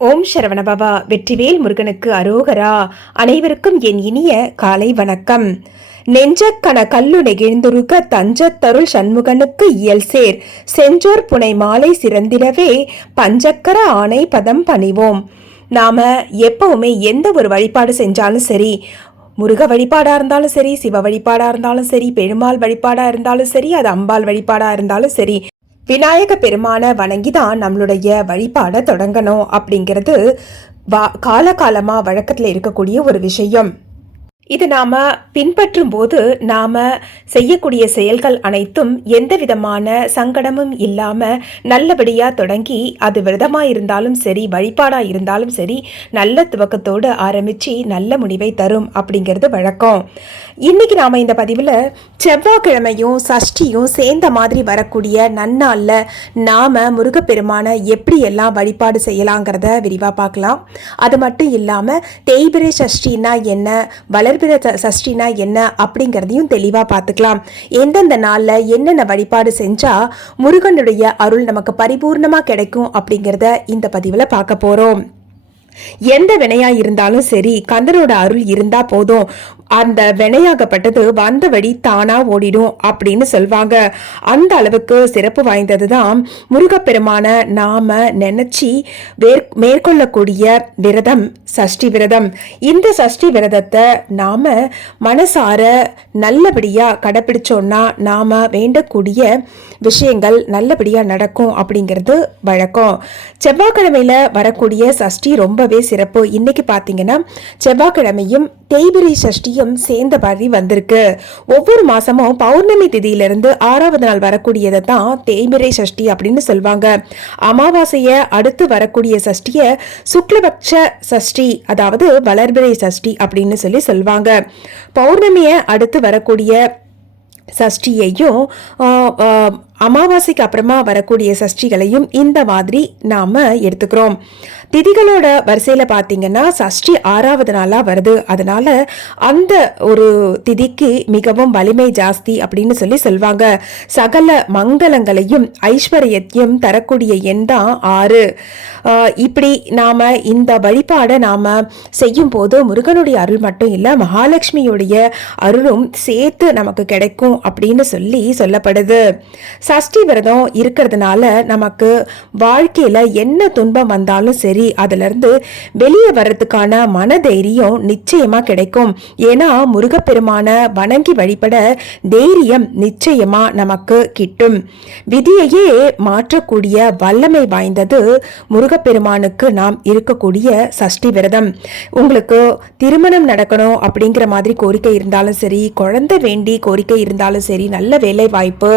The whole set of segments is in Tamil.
ஓம் சரவணபவா வெற்றிவேல் முருகனுக்கு அரோகரா. அனைவருக்கும் என் இனிய காலை வணக்கம். நெஞ்சக்கண கல்லு நெகிழ்ந்துருக தஞ்சத்தருள் சண்முகனுக்கு இயல் சேர். செஞ்சோர் புனை மாலை சிறந்திடவே பஞ்சக்கர ஆணை பதம் பணிவோம். நாம எப்பவுமே எந்த ஒரு வழிபாடு செஞ்சாலும் சரி முருக வழிபாடாக இருந்தாலும் சரி சிவ வழிபாடாக இருந்தாலும் சரி பெருமாள் வழிபாடாக இருந்தாலும் சரி அது அம்பாள் வழிபாடாக இருந்தாலும் சரி விநாயக பெருமானை வணங்கி தான் நம்மளுடைய வழிபாடை தொடங்கணும் அப்படிங்கிறது வா காலகாலமாக வழக்கத்தில் இருக்கக்கூடிய ஒரு விஷயம். இது நாம் பின்பற்றும் போது நாம் செய்யக்கூடிய செயல்கள் அனைத்தும் எந்த விதமான சங்கடமும் இல்லாமல் நல்லபடியாக தொடங்கி அது விரதமாக இருந்தாலும் சரி வழிபாடாக இருந்தாலும் சரி நல்ல துவக்கத்தோடு ஆரம்பித்து நல்ல முடிவை தரும் அப்படிங்கிறது வழக்கம். இன்றைக்கி நாம் இந்த பதிவில் செவ்வாய்க்கிழமையும் சஷ்டியும் சேர்ந்த மாதிரி வரக்கூடிய நன்னாளில் நாம் முருகப்பெருமானை எப்படி எல்லாம் வழிபாடு செய்யலாங்கிறத விரிவாக பார்க்கலாம். அது மட்டும் இல்லாமல் தேய்பிரை சஷ்டின்னா என்ன வளர் ச- சஷ்டினா என்ன அப்படிங்கிறதையும் தெளிவாக பார்த்துக்கலாம். எந்தெந்த நாளில் என்னென்ன வழிபாடு செஞ்சால் முருகனுடைய அருள் நமக்கு பரிபூர்ணமாக கிடைக்கும் அப்படிங்கிறத இந்த பதிவில் பார்க்க போகிறோம் எந்த வினையா இருந்தாலும் சரி கந்தனோட அருள் இருந்தா போதும். அந்த வினையாகப்பட்டது வந்த வழி தானா ஓடிடும் அப்படின்னு சொல்வாங்க. அந்த அளவுக்கு சிறப்பு வாய்ந்தது தான் முருகப்பெருமான நாம நினைச்சி மேற்கொள்ளக்கூடிய விரதம் சஷ்டி விரதம். இந்த சஷ்டி விரதத்தை நாம மனசார நல்லபடியா கடைப்பிடிச்சோம்னா நாம வேண்டக்கூடிய விஷயங்கள் நல்லபடியா நடக்கும் அப்படிங்கிறது வழக்கம். செவ்வாய்க்கிழமையில வரக்கூடிய சஷ்டி ரொம்ப ரொம்பவே சிறப்பு. இன்னைக்கு பார்த்தீங்கன்னா செவ்வாய்க்கிழமையும் தேய்பிரி சஷ்டியும் சேர்ந்த மாதிரி வந்திருக்கு. ஒவ்வொரு மாசமும் பௌர்ணமி திதியிலிருந்து ஆறாவது நாள் வரக்கூடியதை தான் தேய்பிரை சஷ்டி அப்படின்னு சொல்லுவாங்க அமாவாசையை அடுத்து வரக்கூடிய சஷ்டிய சுக்லபக்ஷ சஷ்டி அதாவது வளர்பிறை சஷ்டி அப்படின்னு சொல்லி சொல்லுவாங்க பௌர்ணமியை அடுத்து வரக்கூடிய சஷ்டியையும் அமாவாசைக்கு அப்புறமா வரக்கூடிய சஷ்டிகளையும் இந்த மாதிரி நாம் எடுத்துக்கிறோம். திதிகளோட வரிசையில் பார்த்தீங்கன்னா சஷ்டி ஆறாவது நாளாக வருது. அதனால அந்த ஒரு திதிக்கு மிகவும் வலிமை ஜாஸ்தி அப்படின்னு சொல்லி சொல்வாங்க. சகல மங்களங்களையும் ஐஸ்வர்யத்தையும் தரக்கூடிய எண் தான் ஆறு. இப்படி நாம் இந்த வழிபாடை நாம் செய்யும் போது முருகனுடைய அருள் மட்டும் இல்லை மகாலட்சுமியுடைய அருளும் சேர்த்து நமக்கு கிடைக்கும் அப்படின்னு சொல்லி சொல்லப்படுது. சஷ்டி விரதம் இருக்கிறதுனால நமக்கு வாழ்க்கையில என்ன துன்பம் வந்தாலும் சரி அதுலேருந்து வெளியே வர்றதுக்கான மனதைரியம் நிச்சயமா கிடைக்கும். ஏன்னா முருகப்பெருமான வணங்கி வழிபட தைரியம் நிச்சயமா நமக்கு கிட்டும். விதியையே மாற்றக்கூடிய வல்லமை வாய்ந்தது முருகப்பெருமானுக்கு நாம் இருக்கக்கூடிய சஷ்டி விரதம். உங்களுக்கு திருமணம் நடக்கணும் அப்படிங்கிற மாதிரி கோரிக்கை இருந்தாலும் சரி குழந்தை வேண்டி கோரிக்கை இருந்தாலும் சரி நல்ல வேலை வாய்ப்பு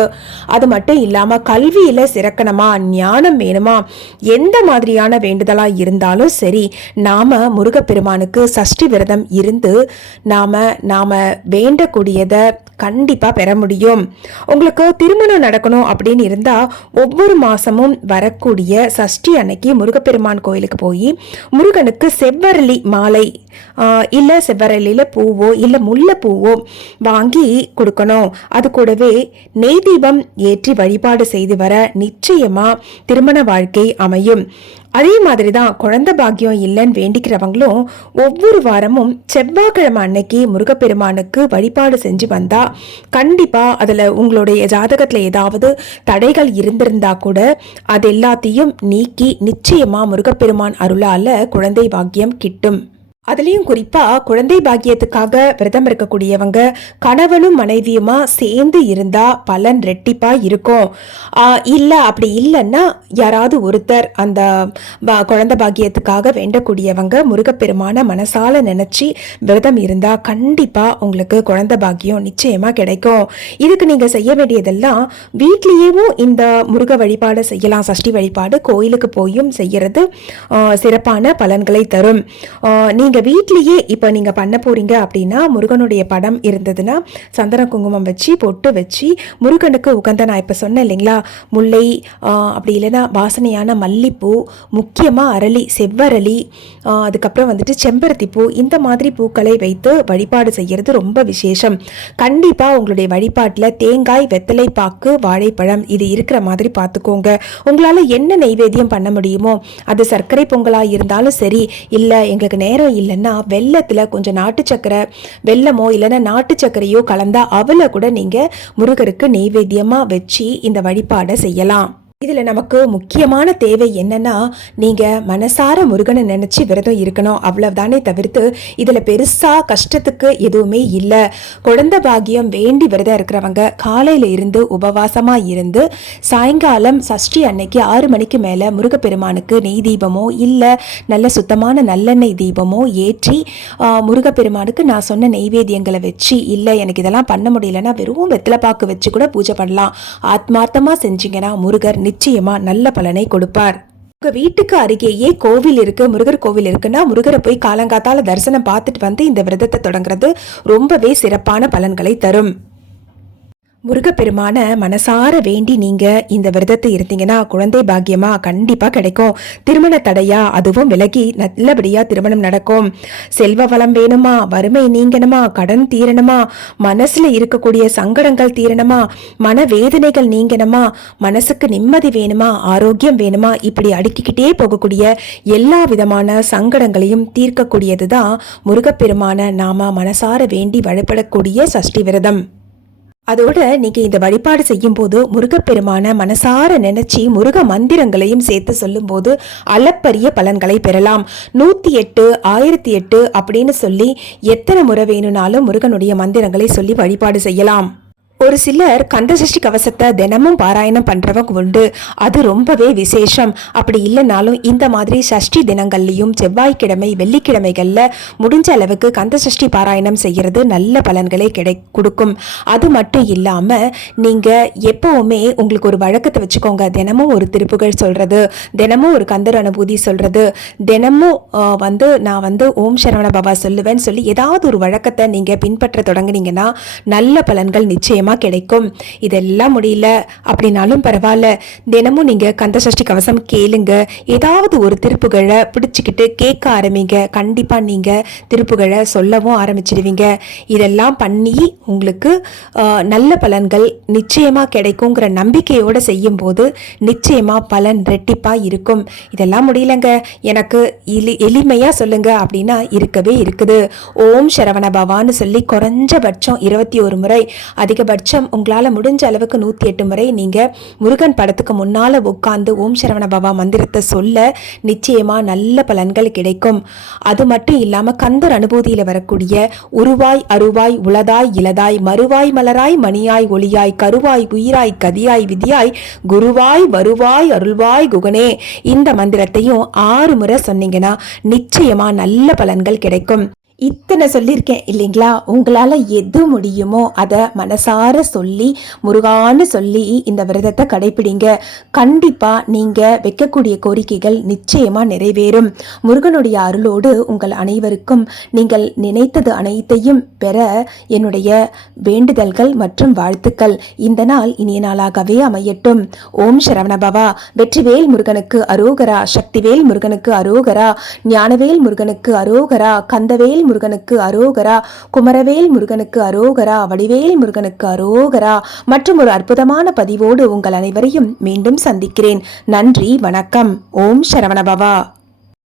அது மட்டும் மட்டும் இல்லாமல் கல்வியில் சிறக்கணுமா? ஞானம் வேணுமா? எந்த மாதிரியான வேண்டுதலாக இருந்தாலும் சரி நாம் முருகப்பெருமானுக்கு சஷ்டி விரதம் இருந்து நாம் நாம் வேண்டக்கூடியதை கண்டிப்பாக பெற முடியும். உங்களுக்கு திருமணம் நடக்கணும் அப்படின்னு இருந்தால் ஒவ்வொரு மாதமும் வரக்கூடிய சஷ்டி அன்னைக்கு முருகப்பெருமான் கோயிலுக்கு போய் முருகனுக்கு செவ்வரளி மாலை இல்லை செவ்வரளியில பூவோ இல்லை முல்லை பூவோ வாங்கி கொடுக்கணும். அது கூடவே நெய் தீபம் ஏற்றி வழிபாடு செய்து வர நிச்சயமா திருமண வாழ்க்கை அமையும். அதே மாதிரி தான் குழந்தை பாக்கியம் இல்லைன்னு வேண்டிக்கிறவங்களும் ஒவ்வொரு வாரமும் செவ்வாய்க்கிழமை அன்னைக்கு முருகப்பெருமானுக்கு வழிபாடு செஞ்சு வந்தா கண்டிப்பா அதுல உங்களுடைய ஜாதகத்துல ஏதாவது தடைகள் இருந்திருந்தா கூட அது எல்லாத்தையும் நீக்கி நிச்சயமா முருகப்பெருமான் அருளால குழந்தை பாக்கியம் கிட்டும். அதுலேயும் குறிப்பாக குழந்தை பாக்கியத்துக்காக விரதம் இருக்கக்கூடியவங்க கணவனும் மனைவியுமா சேர்ந்து இருந்தால் பலன் ரெட்டிப்பாக இருக்கும். இல்லை அப்படி இல்லைன்னா யாராவது ஒருத்தர் அந்த பா- குழந்தை பாக்கியத்துக்காக வேண்டக்கூடியவங்க முருகப்பெருமான மனசால நினச்சி விரதம் இருந்தால் கண்டிப்பாக உங்களுக்கு குழந்தை பாக்கியம் நிச்சயமாக கிடைக்கும். இதுக்கு நீங்கள் செய்ய வேண்டியதெல்லாம் வீட்லேயேவும் இந்த முருக வழிபாடு செய்யலாம். சஷ்டி வழிபாடு கோயிலுக்கு போயும் செய்கிறது சிறப்பான பலன்களை தரும். நீ நீங்கள் வீட்லேயே இப்போ நீங்கள் பண்ண போகிறீங்க அப்படின்னா முருகனுடைய படம் இருந்ததுன்னா சந்தன குங்குமம் வச்சு பொட்டு வச்சு முருகனுக்கு உகந்த நான் இப்போ சொன்னேன் இல்லைங்களா முல்லை அப்படி இல்லைன்னா வாசனையான மல்லிப்பூ முக்கியமாக அரளி செவ்வரளி அதுக்கப்புறம் வந்துட்டு செம்பருத்தி பூ இந்த மாதிரி பூக்களை வைத்து வழிபாடு செய்கிறது ரொம்ப விசேஷம். கண்டிப்பாக உங்களுடைய வழிபாட்டில் தேங்காய் வெத்தலை பாக்கு வாழைப்பழம் இது இருக்கிற மாதிரி பார்த்துக்கோங்க உங்களால் என்ன நெய்வேத்தியம் பண்ண முடியுமோ அது சர்க்கரை பொங்கலாக இருந்தாலும் சரி இல்லை எங்களுக்கு நேரம் இல்லை இல்லைன்னா வெள்ளத்தில் கொஞ்சம் நாட்டு சக்கரை வெள்ளமோ இல்லைன்னா நாட்டு சக்கரையோ கலந்தா அவளை கூட நீங்கள் முருகருக்கு நெய்வேத்தியமாக வச்சு இந்த வழிபாடை செய்யலாம். இதில் நமக்கு முக்கியமான தேவை என்னன்னா நீங்கள் மனசார முருகனை நினச்சி விரதம் இருக்கணும். அவ்வளவுதானே தவிர்த்து இதில் பெருசாக கஷ்டத்துக்கு எதுவுமே இல்லை. குழந்தை பாகியம் வேண்டி விரதம் இருக்கிறவங்க காலையில் இருந்து உபவாசமாக இருந்து சாயங்காலம் சஷ்டி அன்னைக்கு ஆறு மணிக்கு மேலே முருகப்பெருமானுக்கு நெய் தீபமோ இல்லை நல்ல சுத்தமான நல்லெண்ணெய் தீபமோ ஏற்றி முருகப்பெருமானுக்கு நான் சொன்ன நெய்வேத்தியங்களை வச்சு இல்லை எனக்கு இதெல்லாம் பண்ண முடியலன்னா வெறும் வெத்தலைப்பாக்கு வச்சு கூட பூஜை பண்ணலாம். ஆத்மார்த்தமாக செஞ்சீங்கன்னா முருகர் நிச்சயமா நல்ல பலனை கொடுப்பார். உங்க வீட்டுக்கு அருகேயே கோவில் இருக்கு முருகர் கோவில் இருக்குன்னா முருகரை போய் காலங்காத்தால தரிசனம் பார்த்துட்டு வந்து இந்த விரதத்தை தொடங்குறது ரொம்பவே சிறப்பான பலன்களை தரும். முருகப்பெருமான மனசார வேண்டி நீங்க இந்த விரதத்தை இருந்தீங்கன்னா குழந்தை பாக்கியமா கண்டிப்பா கிடைக்கும். திருமண தடையா அதுவும் விலகி நல்லபடியா திருமணம் நடக்கும். செல்வ வளம் வேணுமா? வறுமை நீங்கணுமா? கடன் தீரணுமா? மனசுல இருக்கக்கூடிய சங்கடங்கள் தீரணுமா? மன வேதனைகள் நீங்கணுமா? மனசுக்கு நிம்மதி வேணுமா? ஆரோக்கியம் வேணுமா? இப்படி அடுக்கிக்கிட்டே போகக்கூடிய எல்லா விதமான சங்கடங்களையும் தீர்க்கக்கூடியது தான் முருகப்பெருமான நாம மனசார வேண்டி வழிபடக்கூடிய சஷ்டி விரதம். அதோட நீங்க இந்த வழிபாடு செய்யும் போது முருகப்பெருமான மனசார நினச்சி முருக மந்திரங்களையும் சேர்த்து சொல்லும்போது அளப்பரிய பலன்களை பெறலாம். நூத்தி எட்டு ஆயிரத்தி எட்டு அப்படின்னு சொல்லி எத்தனை முறை வேணும்னாலும் முருகனுடைய மந்திரங்களை சொல்லி வழிபாடு செய்யலாம். ஒரு சிலர் கந்தசஷ்டி கவசத்தை தினமும் பாராயணம் பண்ணுறவங்க உண்டு. அது ரொம்பவே விசேஷம். அப்படி இல்லைனாலும் இந்த மாதிரி சஷ்டி தினங்கள்லையும் செவ்வாய்க்கிழமை வெள்ளிக்கிழமைகளில் முடிஞ்ச அளவுக்கு கந்தசஷ்டி பாராயணம் செய்கிறது நல்ல பலன்களை கிடை கொடுக்கும். அது மட்டும் இல்லாமல் நீங்கள் எப்போவுமே உங்களுக்கு ஒரு வழக்கத்தை வச்சுக்கோங்க. தினமும் ஒரு திருப்புகழ் சொல்கிறது தினமும் ஒரு கந்தர் அனுபூதி சொல்கிறது தினமும் வந்து நான் வந்து ஓம் சரவண பாபா சொல்லுவேன்னு சொல்லி ஏதாவது ஒரு வழக்கத்தை நீங்கள் பின்பற்ற தொடங்குனீங்கன்னா நல்ல பலன்கள் நிச்சயமாக நிச்சயமா கிடைக்கும். இதெல்லாம் முடியல. அப்படின்னாலும் பரவாயில்ல. தினமும் நீங்க கந்த சஷ்டி கவசம் கேளுங்க. ஏதாவது ஒரு திருப்புகழை பிடிச்சிக்கிட்டு கேட்க ஆரம்பிங்க. கண்டிப்பா நீங்க திருப்புகழை சொல்லவும் ஆரம்பிச்சிடுவீங்க. இதெல்லாம் பண்ணி உங்களுக்கு ஆஹ், நல்ல பலன்கள் நிச்சயமா கிடைக்குங்கிற நம்பிக்கையோட செய்யும் போது நிச்சயமா பலன் ரெட்டிப்பா இருக்கும். இதெல்லாம் முடியலங்க. எனக்கு எளி எளிமையா சொல்லுங்க அப்படின்னா இருக்கவே இருக்குது. ஓம் சரவண பவான்னு சொல்லி குறைஞ்சபட்சம் இருபத்தி ஒரு முறை அதிகபட்சம் உங்களால முடிஞ்ச அளவுக்கு நூற்றி எட்டு முறை நீங்கள் முருகன் படத்துக்கு முன்னால் உட்காந்து ஓம் சரவண பவா மந்திரத்தை சொல்ல நிச்சயமா நல்ல பலன்கள் கிடைக்கும். அது மட்டும் இல்லாமல் கந்தர் அனுபூதியில் வரக்கூடிய உருவாய் அருவாய் உளதாய் இலதாய் மறுவாய் மலராய் மணியாய் ஒளியாய் கருவாய் உயிராய் கதியாய் விதியாய் குருவாய் வருவாய் அருள்வாய் குகனே. இந்த மந்திரத்தையும் ஆறு முறை சொன்னீங்கன்னா நிச்சயமா நல்ல பலன்கள் கிடைக்கும். இத்தனை சொல்லியிருக்கேன் இல்லைங்களா? உங்களால் எது முடியுமோ அதை மனசார சொல்லி முருகான்னு சொல்லி இந்த விரதத்தை கடைப்பிடிங்க. கண்டிப்பாக நீங்கள் வைக்கக்கூடிய கோரிக்கைகள் நிச்சயமாக நிறைவேறும். முருகனுடைய அருளோடு உங்கள் அனைவருக்கும் நீங்கள் நினைத்தது அனைத்தையும் பெற என்னுடைய வேண்டுதல்கள் மற்றும் வாழ்த்துக்கள். இந்த நாள் இனிய நாளாகவே அமையட்டும். ஓம் சரவணபவா. வெற்றிவேல் முருகனுக்கு அரோகரா. சக்திவேல் முருகனுக்கு அரோகரா. ஞானவேல் முருகனுக்கு அரோகரா. கந்தவேல் முருகனுக்கு அரோகரா. குமரவேல் முருகனுக்கு அரோகரா. வடிவேல் முருகனுக்கு அரோகரா. மற்றும் ஒரு அற்புதமான பதிவோடு உங்கள் அனைவரையும் மீண்டும் சந்திக்கிறேன். நன்றி வணக்கம். ஓம் சரவணபவா